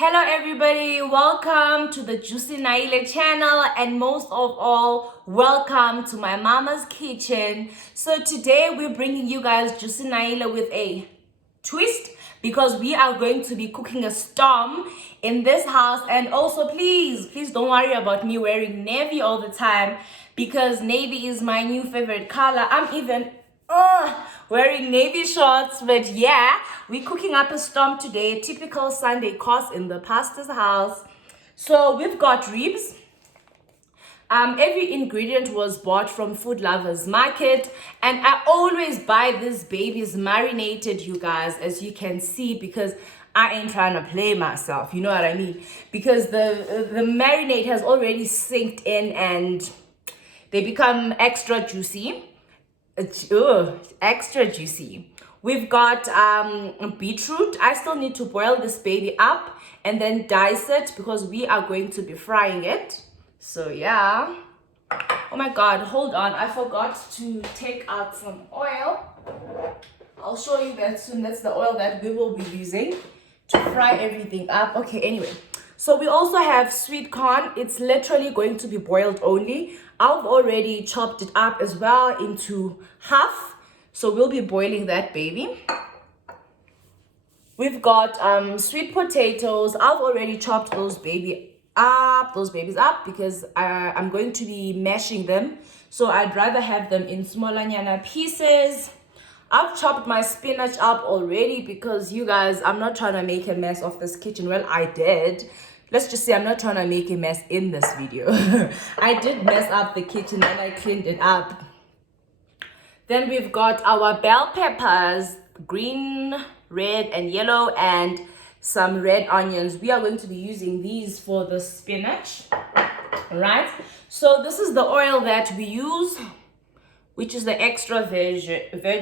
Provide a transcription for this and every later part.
Hello everybody, welcome to the Juicy Naile channel, and most of all, welcome to my mama's kitchen. So today we're bringing you guys Juicy Naile with a twist, because we are going to be cooking a storm in this house. And also please don't worry about me wearing navy all the time, because navy is my new favorite color. I'm even wearing navy shorts. But yeah, we're cooking up a storm today, a typical Sunday course in the pastor's house. So we've got ribs. Every ingredient was bought from Food Lovers Market, and I always buy these babies marinated, you guys, as you can see, because I ain't trying to play myself, you know what I mean? Because the marinade has already sinked in and they become extra juicy. Extra juicy. We've got beetroot. I still need to boil this baby up and then dice it, because we are going to be frying it. So yeah. Oh my god, hold on, I forgot to take out some oil. I'll show you that soon. That's the oil that we will be using to fry everything up. Okay, anyway, so we also have sweet corn. It's literally going to be boiled only. I've already chopped it up as well into half, so we'll be boiling that baby. We've got sweet potatoes. I've already chopped those babies up, because I'm going to be mashing them, so I'd rather have them in smaller nyana pieces. I've chopped my spinach up already, because you guys, I'm not trying to make a mess of this kitchen. Well, I did. Let's just say I'm not trying to make a mess in this video. I did mess up the kitchen and I cleaned it up. Then we've got our bell peppers, green, red, and yellow, and some red onions. We are going to be using these for the spinach. All right. So this is the oil that we use, which is the extra virgin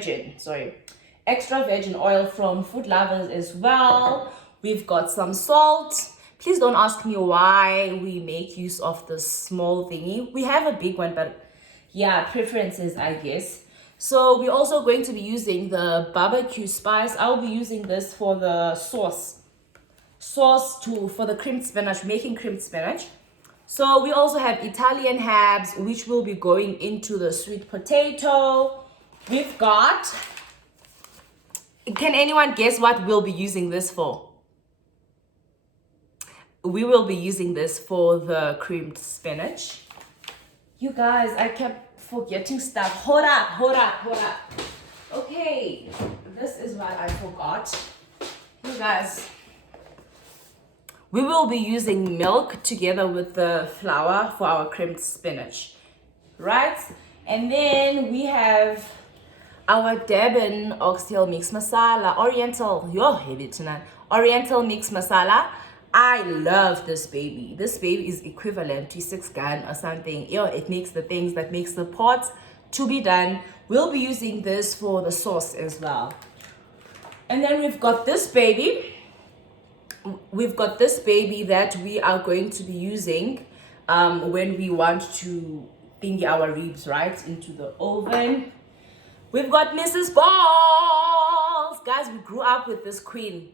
oil from Food Lovers as well. We've got some salt. Please don't ask me why we make use of this small thingy. We have a big one, but yeah, preferences, I guess. So we're also going to be using the barbecue spice. I'll be using this for the sauce for the creamed spinach, making creamed spinach. So we also have Italian herbs, which will be going into the sweet potato. We've got, can anyone guess what we'll be using this for? We will be using this for the creamed spinach. You guys, I kept forgetting stuff. Hold up. Okay, this is what I forgot. You guys, we will be using milk together with the flour for our creamed spinach, right? And then we have our Durban oxtail mix masala, Oriental mix masala. I love this baby. This baby is equivalent to 6 gun or something. It makes the things that makes the pot to be done. We'll be using this for the sauce as well. And then we've got this baby. That we are going to be using when we want to thingy our ribs right into the oven. We've got Mrs. Balls. Guys, we grew up with this queen.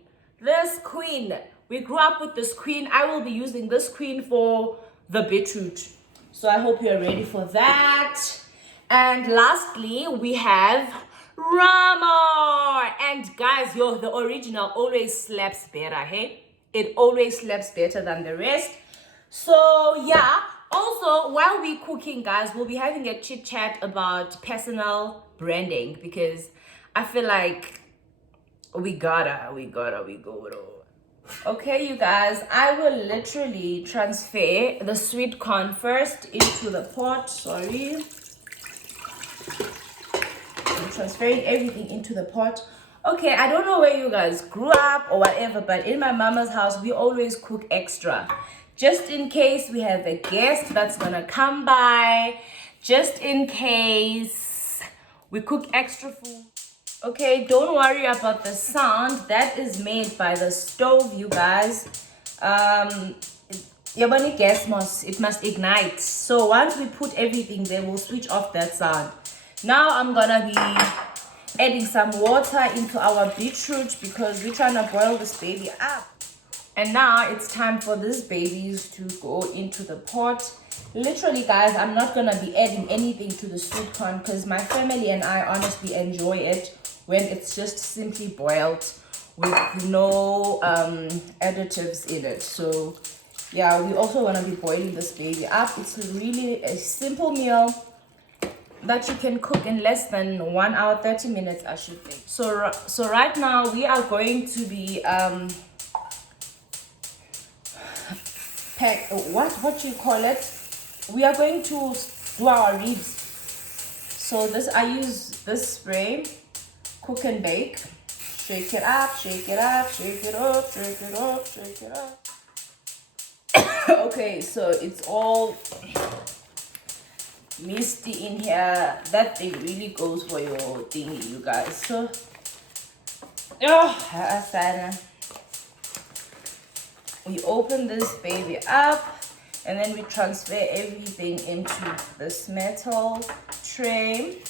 We grew up with this queen. I will be using this queen for the beetroot. So I hope you're ready for that. And lastly, we have Ramo. And guys, the original always slaps better, hey? It always slaps better than the rest. So yeah, also while we're cooking, guys, we'll be having a chit chat about personal branding, because I feel like we gotta. Okay, you guys, I will literally transfer the sweet corn first into the pot. Sorry. I'm transferring everything into the pot. Okay, I don't know where you guys grew up or whatever, but in my mama's house, we always cook extra. Just in case we have a guest that's gonna come by. Just in case we cook extra food. Okay, don't worry about the sound. That is made by the stove, you guys. Yabani gas it must ignite. So once we put everything there, we'll switch off that sound. Now I'm gonna be adding some water into our beetroot, because we're trying to boil this baby up. And now it's time for these babies to go into the pot. Literally, guys, I'm not gonna be adding anything to the sweet corn because my family and I honestly enjoy it when it's just simply boiled with no additives in it. So yeah, we also want to be boiling this baby up. It's really a simple meal that you can cook in less than 1 hour 30 minutes, I should think. So right now we are going to be what you call it, we are going to do our ribs. So I use this spray, cook and bake. Shake it up, shake it up, shake it up, shake it up, shake it up. Okay, so it's all misty in here. That thing really goes for your thingy, you guys. So we open this baby up and then we transfer everything into this metal tray.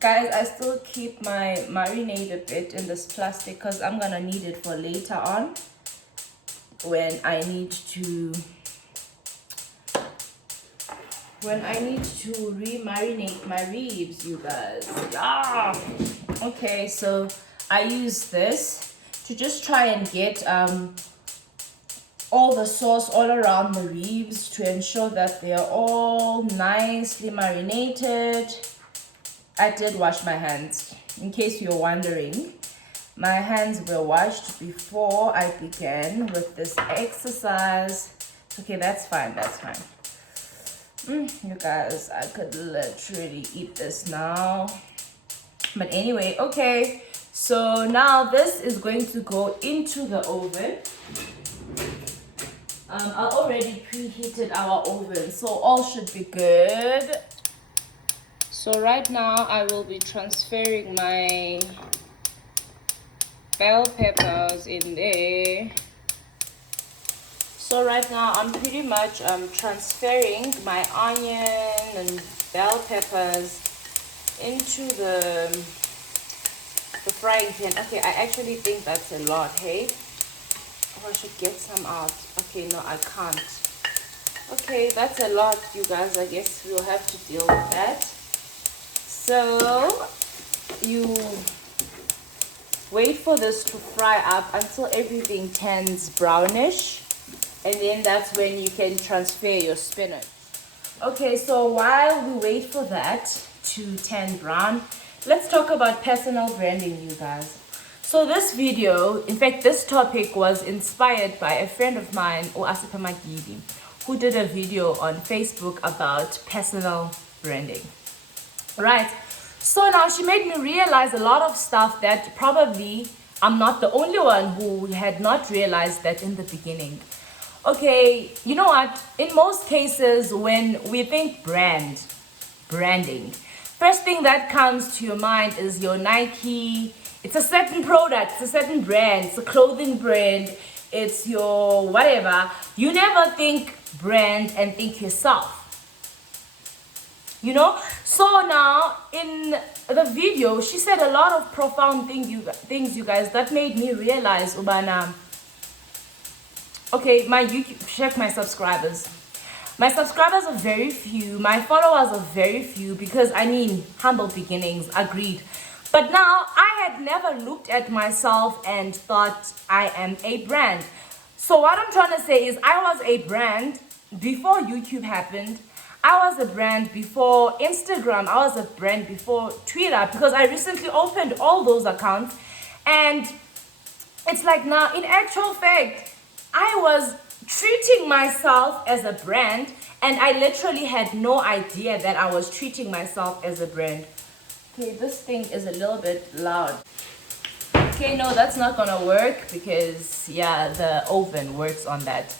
Guys, I still keep my marinated bit in this plastic because I'm gonna need it for later on when I need to re-marinate my ribs, you guys. Yeah. Okay, so I use this to just try and get all the sauce all around the ribs to ensure that they're all nicely marinated. I did wash my hands, in case you're wondering. My hands were washed before I began with this exercise. Okay, that's fine, that's fine. You guys, I could literally eat this now. But anyway, okay. So now this is going to go into the oven. I already preheated our oven, so all should be good. So right now I will be transferring my bell peppers in there. So right now I'm pretty much transferring my onion and bell peppers into the frying pan. Okay, I actually think that's a lot, hey? Oh, I should get some out. Okay, no, I can't. Okay, that's a lot, you guys. I guess we'll have to deal with that. So you wait for this to fry up until everything turns brownish, and then that's when you can transfer your spinach. Okay, so while we wait for that to turn brown, let's talk about personal branding, you guys. So this video, in fact this topic, was inspired by a friend of mine, Asipa Magidi, who did a video on Facebook about personal branding. Right, so now she made me realize a lot of stuff that probably I'm not the only one who had not realized that in the beginning. Okay, you know what? In most cases, when we think branding, first thing that comes to your mind is your Nike. It's a certain product, it's a certain brand, it's a clothing brand, it's your whatever. You never think brand and think yourself. You know? So now in the video, she said a lot of profound things, you guys, that made me realize, Ubana. Okay, my YouTube, check my subscribers. My subscribers are very few. My followers are very few because, I mean, humble beginnings, agreed. But now, I had never looked at myself and thought I am a brand. So what I'm trying to say is I was a brand before YouTube happened. I was a brand before Instagram. I was a brand before Twitter because I recently opened all those accounts. And it's like now, in actual fact, I was treating myself as a brand, and I literally had no idea that I was treating myself as a brand. Okay, this thing is a little bit loud. Okay, no, that's not gonna work because, yeah, the oven works on that.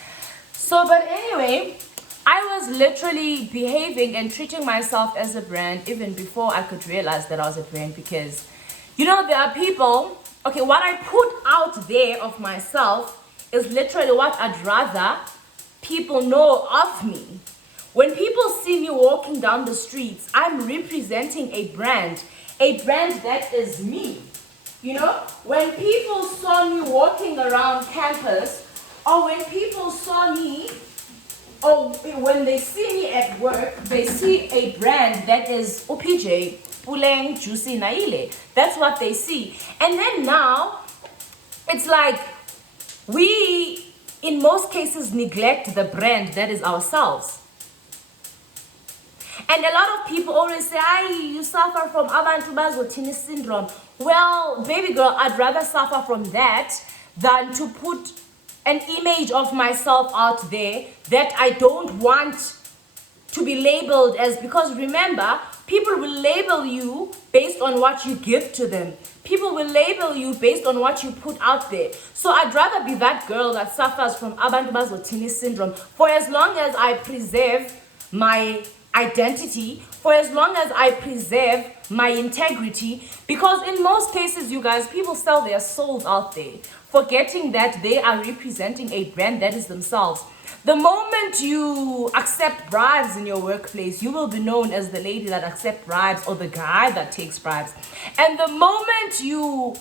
So, but anyway, I was literally behaving and treating myself as a brand even before I could realize that I was a brand because, you know, there are people, okay, what I put out there of myself is literally what I'd rather people know of me. When people see me walking down the streets, I'm representing a brand that is me. You know, when people saw me walking around campus, or when people saw me, or when they see me at work, they see a brand that is OPJ, Puleng Juicy Naile. That's what they see. And then now, it's like we, in most cases, neglect the brand that is ourselves. And a lot of people always say, you suffer from abantu bazotini syndrome. Well, baby girl, I'd rather suffer from that than to put an image of myself out there that I don't want to be labeled as, because remember, people will label you based on what you give to them. People will label you based on what you put out there. So I'd rather be that girl that suffers from abantu bazotini syndrome for as long as I preserve my identity, for as long as I preserve my integrity, because in most cases, you guys, people sell their souls out there, forgetting that they are representing a brand that is themselves. The moment you accept bribes in your workplace, you will be known as the lady that accepts bribes or the guy that takes bribes. And the moment you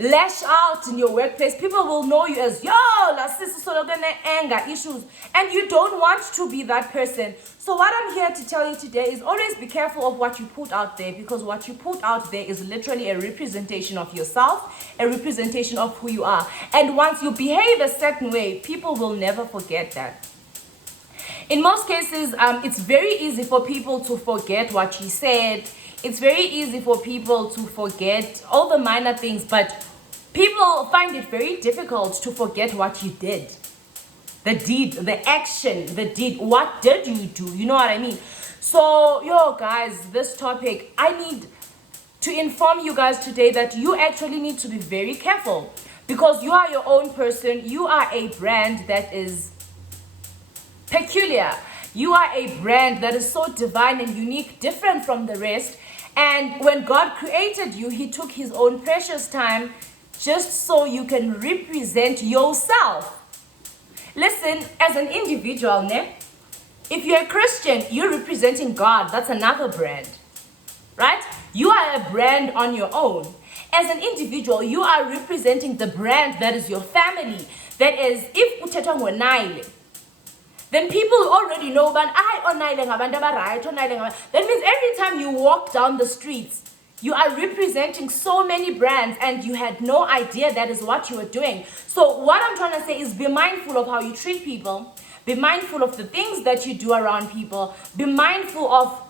lash out in your workplace, people will know you as, yo, la sis sologene anger issues. And you don't want to be that person. So what I'm here to tell you today is always be careful of what you put out there, because what you put out there is literally a representation of yourself, a representation of who you are. And once you behave a certain way, people will never forget that. In most cases, it's very easy for people to forget what you said. It's very easy for people to forget all the minor things, but people find it very difficult to forget what you did. The deed, the action, the deed. What did you do? You know what I mean? So, yo, guys, this topic, I need to inform you guys today that you actually need to be very careful, because you are your own person. You are a brand that is peculiar. You are a brand that is so divine and unique, different from the rest. And when God created you, he took his own precious time just so you can represent yourself. Listen, as an individual, if you're a Christian, you're representing God. That's another brand, right? You are a brand on your own. As an individual, you are representing the brand that is your family. That is, if uthethwa ngoNaile, then people already know, but that means every time you walk down the streets, you are representing so many brands and you had no idea that is what you were doing. So what I'm trying to say is be mindful of how you treat people. Be mindful of the things that you do around people. Be mindful of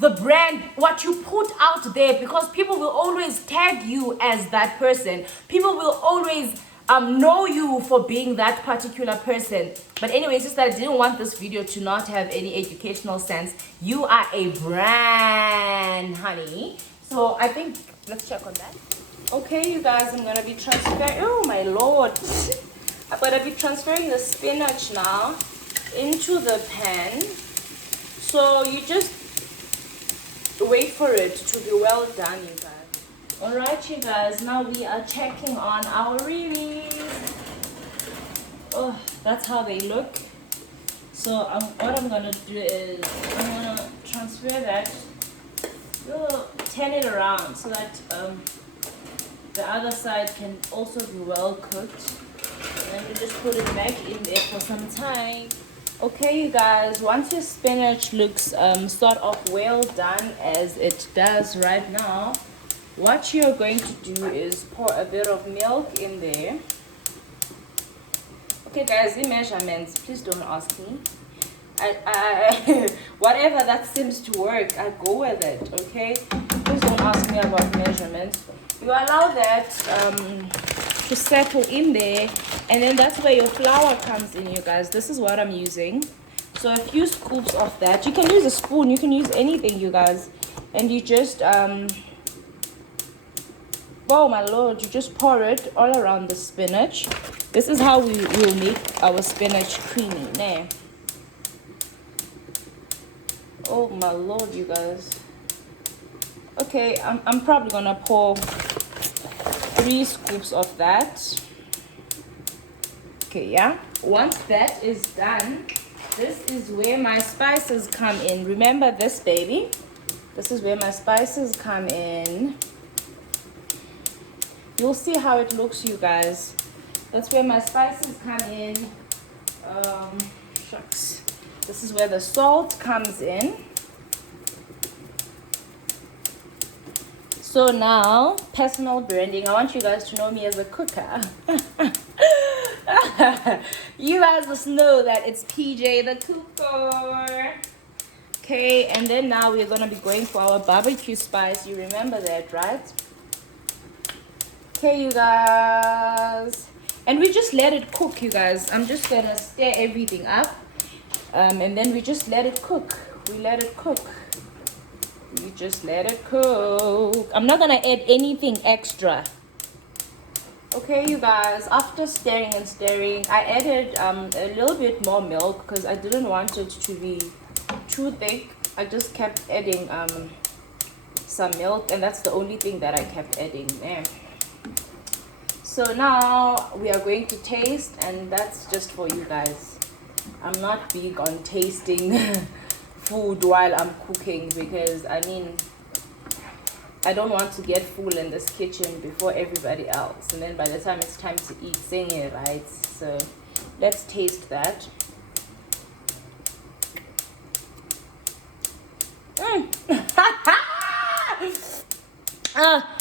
the brand, what you put out there, because people will always tag you as that person. People will always know you for being that particular person. But anyway, it's just that I didn't want this video to not have any educational sense. You are a brand, honey. So I think, let's check on that. Okay, you guys, I'm gonna be transferring, oh my lord. I'm gonna be transferring the spinach now into the pan. So you just wait for it to be well done, you guys. Alright, you guys, now we are checking on our readies. Oh, that's how they look. So what I'm gonna do is I'm gonna transfer that, turn it around so that the other side can also be well cooked. And then we just put it back in there for some time. Okay, you guys, once your spinach looks sort of well done as it does right now, what you're going to do is pour a bit of milk in there. Okay, guys, the measurements, please don't ask me. I whatever that seems to work, I go with it, okay? Please don't ask me about measurements. You allow that to settle in there, and then that's where your flour comes in, you guys. This is what I'm using. So a few scoops of that. You can use a spoon, you can use anything, you guys. And you just oh my lord, you just pour it all around the spinach. This is how we will make our spinach creamy. Nah. Oh my lord, you guys. Okay, I'm probably gonna pour 3 scoops of that. Okay, yeah. Once that is done, this is where my spices come in. Remember this, baby. This is where my spices come in. You'll see how it looks, you guys. That's where my spices come in. Shucks. This is where the salt comes in. So now, personal branding. I want you guys to know me as a cooker. You guys must know that it's PJ the cooker. Okay, and then now we're gonna be going for our barbecue spice. You remember that, right? Okay, you guys. And we just let it cook, you guys. I'm just gonna stir everything up. And then we just let it cook. We let it cook. We just let it cook. I'm not gonna add anything extra. Okay, you guys, after stirring and stirring, I added a little bit more milk because I didn't want it to be too thick. I just kept adding some milk, and that's the only thing that I kept adding there. So now we are going to taste, and that's just for you guys. I'm not big on tasting food while I'm cooking because I mean I don't want to get full in this kitchen before everybody else, and then by the time it's time to eat, sing it, right? So let's taste that.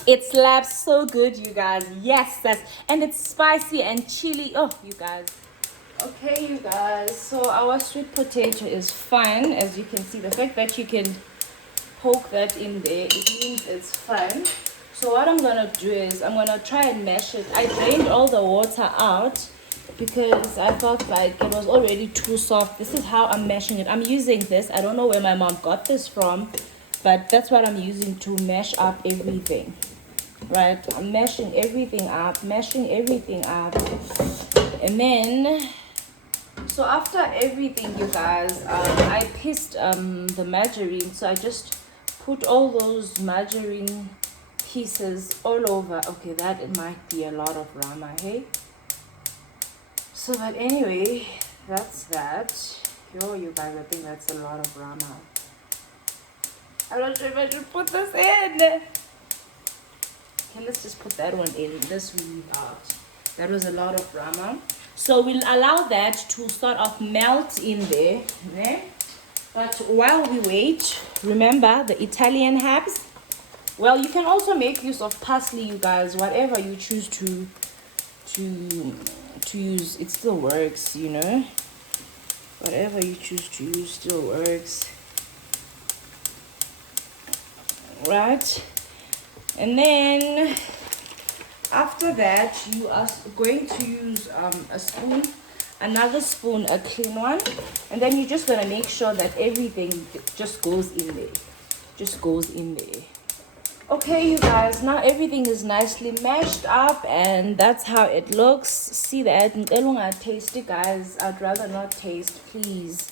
It slaps so good, you guys. Yes, and it's spicy and chili. Oh, you guys. Okay, you guys. So our sweet potato is fine, as you can see. The fact that you can poke that in there, it means it's fine. So what I'm gonna do is I'm gonna try and mash it. I drained all the water out because I felt like it was already too soft. This is how I'm mashing it. I'm using this. I don't know where my mom got this from, but that's what I'm using to mash up everything. Right? I'm mashing everything up, and then so after everything, you guys, I pissed the margarine, so I just put all those margarine pieces all over. Okay, that it might be a lot of rama, hey? So, but anyway, that's that. Yo, you guys, I think that's a lot of rama. I'm not sure if I should put this in. Okay, let's just put that one in. This we leave out. That was a lot of rama. So we'll allow that to sort of melt in there. Okay? But while we wait, remember the Italian herbs. Well, you can also make use of parsley, you guys. Whatever you choose to use, it still works, you know. Whatever you choose to use still works. Right? And then after that, you are going to use a spoon, another spoon, a clean one, and then you're just gonna make sure that everything just goes in there. Okay, you guys, now everything is nicely mashed up, and that's how it looks. See that? I don't taste it, guys. I'd rather not taste, please.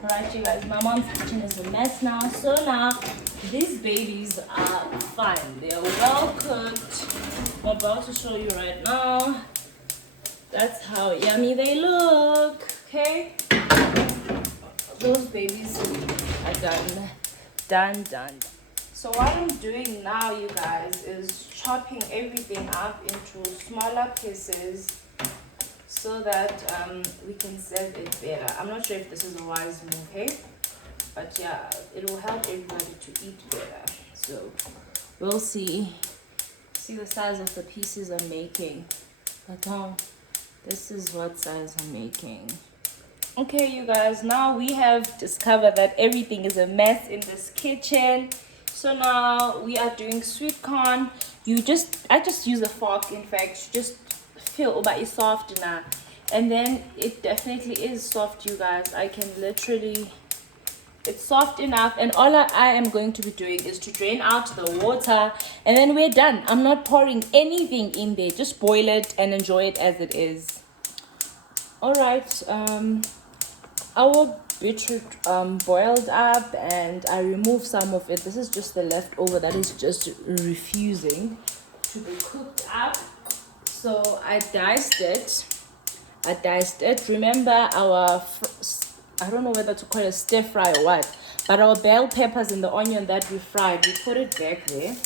Alright, you guys, my mom's kitchen is a mess now. So now these babies are fine. They're well cooked. I'm about to show you right now. That's how yummy they look. Okay? Those babies are done. So what I'm doing now, you guys, is chopping everything up into smaller pieces so that we can serve it better. I'm not sure if this is a wise move, hey? But yeah, it will help everybody to eat better. So we'll see. See the size of the pieces I'm making. This is what size I'm making. Okay, you guys, now we have discovered that everything is a mess in this kitchen. So now we are doing sweet corn. I just use a fork, in fact, just feel but it's soft now. And then it definitely is soft, you guys. I can literally, it's soft enough, and all I am going to be doing is to drain out the water, and then we're done. I'm not pouring anything in there. Just boil it and enjoy it as it is. All right, our beetroot boiled up, and I removed some of it. This is just the leftover that is just refusing to be cooked up. So I diced it. Remember our, I don't know whether to call it stir fry or what, but our bell peppers and the onion that we fried, we put it back there.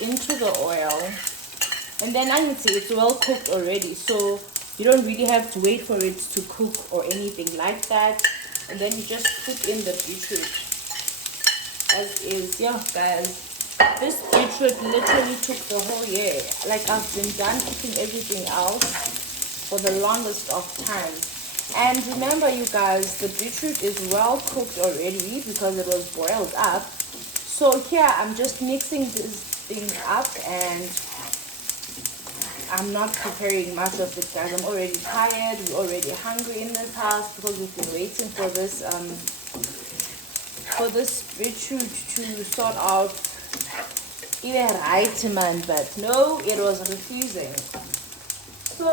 into the oil. And then I can see it's well cooked already, so you don't really have to wait for it to cook or anything like that. And then you just put in the beetroot as is. Yeah, guys, this beetroot literally took the whole year. Like, I've been done cooking everything else for the longest of time. And remember, you guys, the beetroot is well cooked already because it was boiled up. So here I'm just mixing this thing up, and I'm not preparing much of it, guys. I'm already tired. We're already hungry in this house because we've been waiting for this beetroot to sort out right, man. But no, it was refusing. So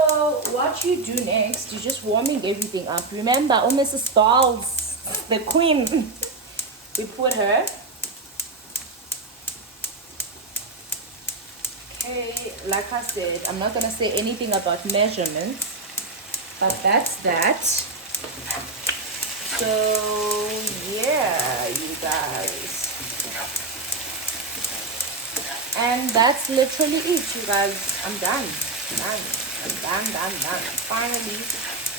what you do next, you're just warming everything up. Remember, oh, Mrs. Dolls, the queen, we put her. Okay, like I said, I'm not gonna say anything about measurements, but that's that. So yeah, you guys, and that's literally it, you guys. I'm done. Done. Finally,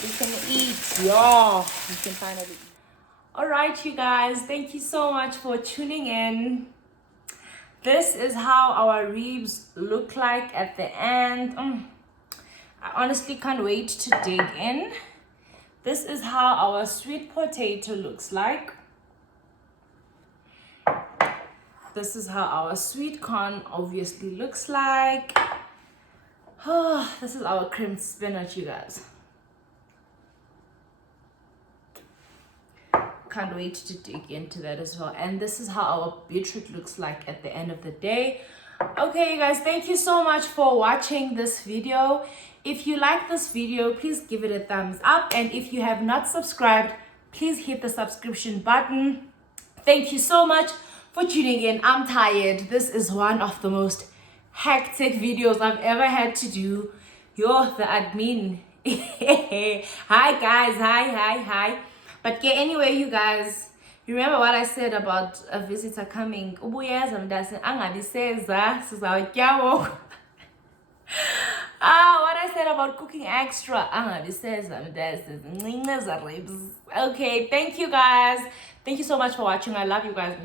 we can eat. Yeah, we can finally eat. All right, you guys, thank you so much for tuning in. This is how our ribs look like at the end. I honestly can't wait to dig in. This is how our sweet potato looks like. This is how our sweet corn obviously looks like. Oh, this is our creamed spinach, you guys. Can't wait to dig into that as well. And this is how our beetroot looks like at the end of the day. Okay, you guys, thank you so much for watching this video. If you like this video, please give it a thumbs up. And if you have not subscribed, please hit the subscription button. Thank you so much for tuning in. I'm tired. This is one of the most hectic videos I've ever had to do. You're the admin. Hi guys, hi. But yeah, anyway, you guys, remember what I said about a visitor coming. What I said about cooking extra. Okay, thank you guys. Thank you so much for watching. I love you guys.